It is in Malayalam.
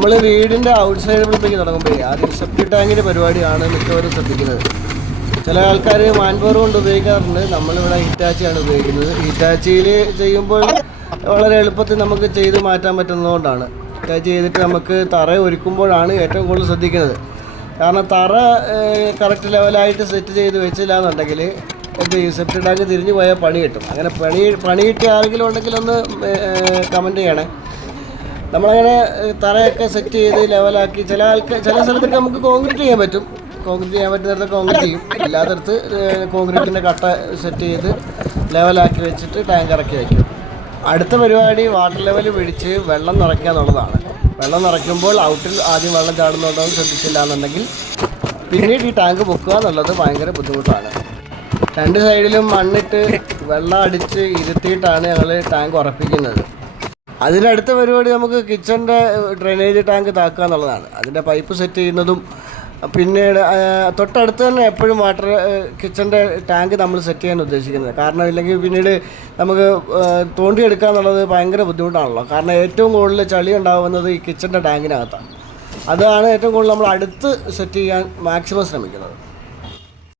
നമ്മൾ വീടിൻ്റെ ഔട്ട് സൈഡിലേക്ക് തുടങ്ങുമ്പോൾ ആദ്യം സെപ്റ്റിക് ടാങ്കിൻ്റെ പരിപാടിയാണ് മിക്കവരും ശ്രദ്ധിക്കുന്നത്. ചില ആൾക്കാർ മാൻപവർ കൊണ്ട് ഉപയോഗിക്കാറുണ്ട്. നമ്മളിവിടെ ഹിറ്റാച്ചിയാണ് ഉപയോഗിക്കുന്നത്. ഹിറ്റാച്ചിയിൽ ചെയ്യുമ്പോൾ വളരെ എളുപ്പത്തിൽ നമുക്ക് ചെയ്ത് മാറ്റാൻ പറ്റുന്നതുകൊണ്ടാണ്. ഹിറ്റാച്ചി ചെയ്തിട്ട് നമുക്ക് തറ ഒരുക്കുമ്പോഴാണ് ഏറ്റവും കൂടുതൽ ശ്രദ്ധിക്കുന്നത്. കാരണം തറ കറക്റ്റ് ലെവലായിട്ട് സെറ്റ് ചെയ്ത് വെച്ചില്ല എന്നുണ്ടെങ്കിൽ എന്ത് ചെയ്യും, സെപ്റ്റിക് ടാങ്ക് തിരിഞ്ഞു പോയാൽ പണി കിട്ടും. അങ്ങനെ പണി കിട്ടിയ ആരെങ്കിലും ഉണ്ടെങ്കിൽ ഒന്ന് കമൻറ്റ് ചെയ്യണേ. നമ്മളങ്ങനെ തറയൊക്കെ സെറ്റ് ചെയ്ത് ലെവലാക്കി ചില സ്ഥലത്തൊക്കെ നമുക്ക് കോൺക്രീറ്റ് ചെയ്യാൻ പറ്റും. കോൺക്രീറ്റ് ചെയ്യാൻ പറ്റുന്നിടത്ത് കോൺക്രീറ്റ് ചെയ്യും. അല്ലാത്തടത്ത് കോൺക്രീറ്റിൻ്റെ കട്ട സെറ്റ് ചെയ്ത് ലെവലാക്കി വെച്ചിട്ട് ടാങ്ക് ഇറക്കി വയ്ക്കും. അടുത്ത പരിപാടി വാട്ടർ ലെവൽ പിടിച്ച് വെള്ളം നിറയ്ക്കുക എന്നുള്ളതാണ്. വെള്ളം നിറയ്ക്കുമ്പോൾ ഔട്ടിൽ ആദ്യം വെള്ളം ചാടുന്നുണ്ടോ എന്ന് ശ്രദ്ധിച്ചില്ല എന്നുണ്ടെങ്കിൽ പിന്നീട് ഈ ടാങ്ക് പൊക്കുക എന്നുള്ളത് ഭയങ്കര ബുദ്ധിമുട്ടാണ്. രണ്ട് സൈഡിലും മണ്ണിട്ട് വെള്ളം അടിച്ച് ഇരുത്തിയിട്ടാണ് ഞങ്ങൾ ടാങ്ക് ഉറപ്പിക്കുന്നത്. അതിനടുത്ത പരിപാടി നമുക്ക് കിച്ചൻ്റെ ഡ്രെയിനേജ് ടാങ്ക് താക്കുക എന്നുള്ളതാണ്. അതിൻ്റെ പൈപ്പ് സെറ്റ് ചെയ്യുന്നതും പിന്നീട് തൊട്ടടുത്ത് തന്നെ എപ്പോഴും കിച്ചൻ്റെ ടാങ്ക് നമ്മൾ സെറ്റ് ചെയ്യാൻ ഉദ്ദേശിക്കുന്നത്. കാരണം ഇല്ലെങ്കിൽ പിന്നീട് നമുക്ക് തോണ്ടിയെടുക്കുക എന്നുള്ളത് ഭയങ്കര ബുദ്ധിമുട്ടാണല്ലോ. കാരണം ഏറ്റവും കൂടുതൽ ചളി ഉണ്ടാകുന്നത് ഈ കിച്ചൻ്റെ ടാങ്കിനകത്താണ്. അതാണ് ഏറ്റവും കൂടുതൽ നമ്മൾ അടുത്ത് സെറ്റ് ചെയ്യാൻ മാക്സിമം ശ്രമിക്കുന്നത്.